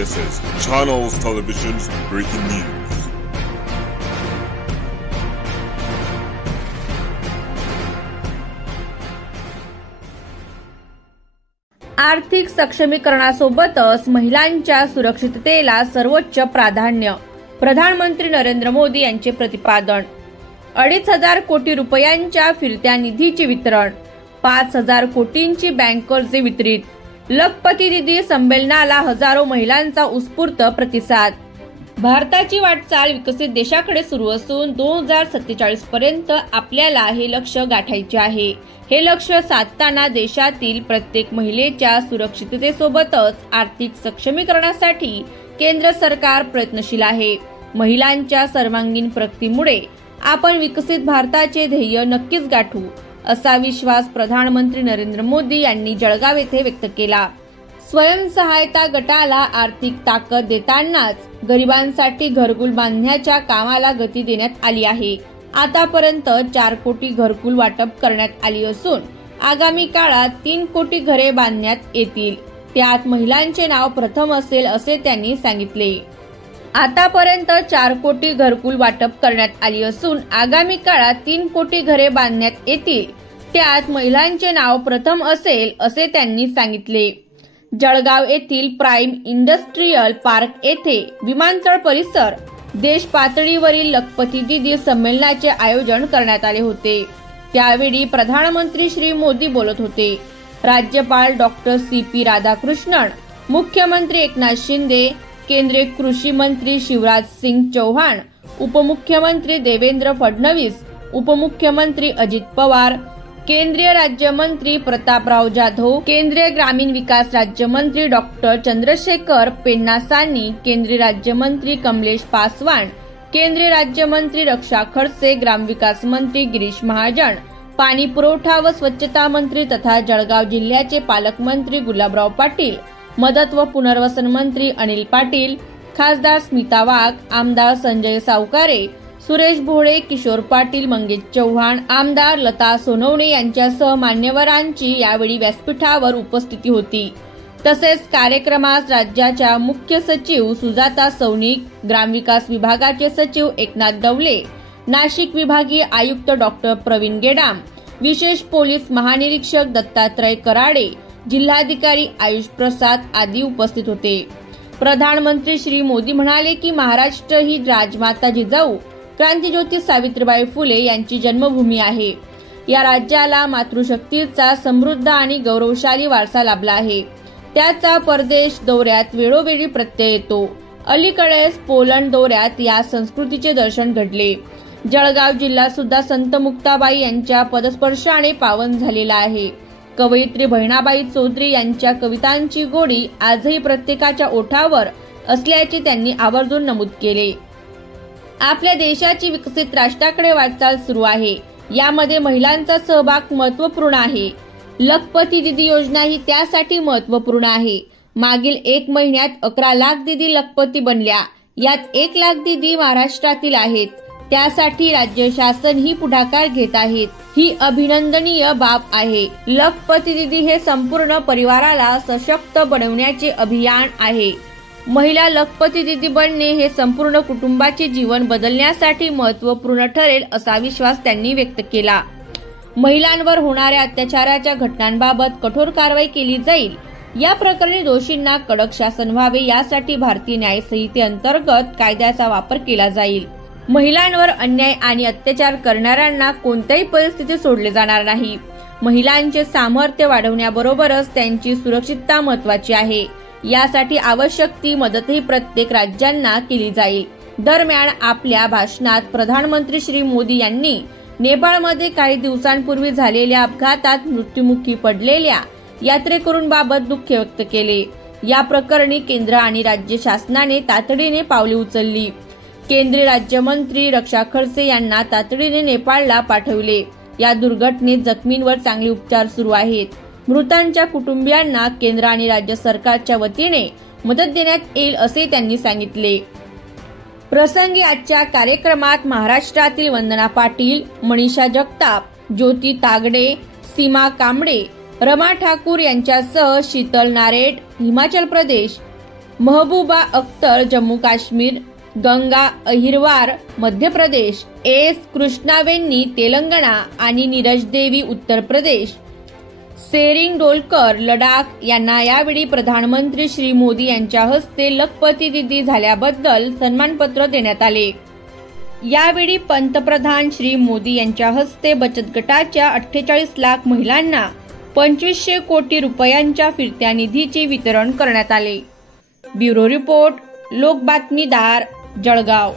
This is Channels Television's breaking news. आर्थिक सक्षमीकरणासोबतच महिलांच्या सुरक्षिततेला सर्वोच्च प्राधान्य. प्रधानमंत्री नरेंद्र मोदी यांचे प्रतिपादन. 2,500 कोटी रुपयांच्या फिरत्या निधीचे वितरण. 5,000 कोटींची बँक कर्जे वितरित. लखपती दीदी संमेलनाला हजारो महिलांचा उत्स्फूर्त प्रतिसाद. भारताची वाटचाल विकसित देशाकडे सुरू असून 2047 पर्यंत आपल्याला हे लक्ष्य गाठायचे आहे. हे लक्ष्य साधताना देशातील प्रत्येक महिलेच्या सुरक्षिततेसोबतच आर्थिक सक्षमीकरणासाठी केंद्र सरकार प्रयत्नशील आहे. महिलांच्या सर्वांगीण प्रगतीमुळे आपण विकसित भारताचे ध्येय नक्कीच गाठू, असा विश्वास प्रधानमंत्री नरेंद्र मोदी यांनी जळगाव येथे व्यक्त केला. स्वयंसहायता गटाला आर्थिक ताकद देतानाच गरिबांसाठी घरकुल बांधण्याच्या कामाला गती देण्यात आली आहे. आतापर्यंत 4 कोटी घरकुल वाटप करण्यात आली असून आगामी काळात 3 कोटी घरे बांधण्यात येतील. त्यात महिलांचे नाव प्रथम असेल, असे त्यांनी सांगितले. आतापर्यंत 4 कोटी घरकुल वाटप करण्यात आली असून आगामी काळात 3 कोटी घरे बांधण्यात येतील. त्यात महिलांचे नाव प्रथम असेल, असे त्यांनी सांगितले. जळगाव येथील प्राईम इंडस्ट्रियल पार्क येथे विमानतळ परिसर देश पातळीवरील लखपती दीदी संमेलनाचे आयोजन करण्यात आले होते. त्यावेळी प्रधानमंत्री श्री मोदी बोलत होते. राज्यपाल डॉक्टर CP राधाकृष्णन, मुख्यमंत्री एकनाथ शिंदे, केंद्रीय कृषी मंत्री शिवराज सिंग चौहान, उपमुख्यमंत्री देवेंद्र फडणवीस, उपमुख्यमंत्री अजित पवार, केंद्रीय राज्यमंत्री प्रतापराव जाधव, केंद्रीय ग्रामीण विकास राज्यमंत्री डॉक्टर चंद्रशेखर पेन्नासानी, केंद्रीय राज्यमंत्री कमलेश पासवान, केंद्रीय राज्यमंत्री रक्षा खडसे, ग्रामविकास मंत्री गिरीश महाजन, पाणी पुरवठा व स्वच्छता मंत्री तथा जळगाव जिल्ह्याचे पालकमंत्री गुलाबराव पाटील, मदत व पुनर्वसन मंत्री अनिल पाटील, खासदार स्मिता वाघ, आमदार संजय सावकारे, सुरेश भोळे, किशोर पाटील, मंगेश चव्हाण, आमदार लता सोनवणे यांच्यासह मान्यवरांची यावेळी व्यासपीठावर उपस्थिती होती. तसेच कार्यक्रमास राज्याच्या मुख्य सचिव सुजाता सौनिक, ग्रामविकास विभागाचे सचिव एकनाथ डवले, नाशिक विभागीय आयुक्त डॉक्टर प्रवीण गेडाम, विशेष पोलीस महानिरीक्षक दत्तात्रय कराडे, जिल्हाधिकारी आयुष प्रसाद आदी उपस्थित होते. प्रधानमंत्री श्री मोदी म्हणाले की महाराष्ट्र ही राजमाता जिजाऊ क्रांतीज्योती सावित्रीबाई फुले यांची जन्मभूमी आहे. या राज्याला मातृशक्तीचा समृद्ध आणि गौरवशाली वारसा लाभला आहे. त्याचा परदेश दौऱ्यात वेळोवेळी प्रत्यय येतो. अलीकडेच पोलंड दौऱ्यात या संस्कृतीचे दर्शन घडले. जळगाव जिल्हा सुद्धा संत मुक्ताबाई यांच्या पदस्पर्शाने पावन झालेला आहे. कवयित्री बहिणाबाई चौधरी यांच्या कवितांची गोडी आजही प्रत्येकाच्या ओठावर असल्याचे त्यांनी आवर्जून नमूद केले. आपल्या देशाची विकसित राष्ट्राकडे वाटचाल सुरू आहे. यामध्ये महिलांचा सहभाग महत्वपूर्ण आहे. लखपती दीदी योजना ही त्यासाठी महत्वपूर्ण आहे. मागील 1 महिन्यात 11 लाख दीदी लखपती बनल्या. यात 1 लाख दीदी महाराष्ट्रातील आहेत. त्यासाठी राज्य शासन ही पुढाकार घेत आहेत. ही अभिनंदनीय बाब आहे. लखपती दीदी हे संपूर्ण परिवाराला सशक्त बनवण्याचे अभियान आहे. महिला लखपती दीदी बनणे हे संपूर्ण कुटुंबाचे जीवन बदलण्यासाठी महत्वपूर्ण ठरेल, असा विश्वास त्यांनी व्यक्त केला. महिलांवर होणाऱ्या अत्याचाराच्या घटनांबाबत कठोर कारवाई केली जाईल. या प्रकरणी दोषींना कडक शासन व्हावे यासाठी भारतीय न्याय संहितेअंतर्गत कायद्याचा वापर केला जाईल. महिलांवर अन्याय आणि अत्याचार करणाऱ्यांना कोणत्याही परिस्थितीत सोडले जाणार नाही. महिलांचे सामर्थ्य वाढवण्याबरोबरच त्यांची सुरक्षितता महत्वाची आहे. यासाठी आवश्यक ती मदतही प्रत्येक राज्यांना केली जाईल. दरम्यान आपल्या भाषणात प्रधानमंत्री श्री मोदी यांनी नेपाळमध्ये काही दिवसांपूर्वी झालेल्या अपघातात मृत्युमुखी पडलेल्या यात्रेकरूंबाबत दुःख व्यक्त केले. या प्रकरणी केंद्र आणि राज्य शासनाने तातडीने पावले उचलली. केंद्रीय राज्यमंत्री रक्षा खडसे यांना तातडीने नेपाळला पाठवले. या दुर्घटनेत जखमींवर चांगले उपचार सुरू आहेत. मृतांच्या कुटुंबियांना केंद्र आणि राज्य सरकारच्या वतीने मदत देण्यात येईल, असे त्यांनी सांगितले. प्रसंगी आजच्या कार्यक्रमात महाराष्ट्रातील वंदना पाटील, मनीषा जगताप, ज्योती तागडे, सीमा कांबळे, रमा ठाकूर यांच्यासह शीतल नारेट, हिमाचल प्रदेश, महबूबा अख्तर जम्मू काश्मीर, गंगा अहिरवार मध्य प्रदेश, एस कृष्णावेंनी तेलंगणा आणि नीरज देवी उत्तर प्रदेश, सेरिंग डोलकर लडाख यांना यावेळी प्रधानमंत्री श्री मोदी यांच्या हस्ते लखपती दिदी झाल्याबद्दल सन्मानपत्र देण्यात आले। यावेळी पंतप्रधान श्री मोदी यांच्या हस्ते बचत गटाच्या 48 लाख महिलांना 2500 कोटी रुपयांच्या फिरत्या निधीचे वितरण करण्यात आले। ब्युरो रिपोर्ट, लोक बातमीदार, जळगाव।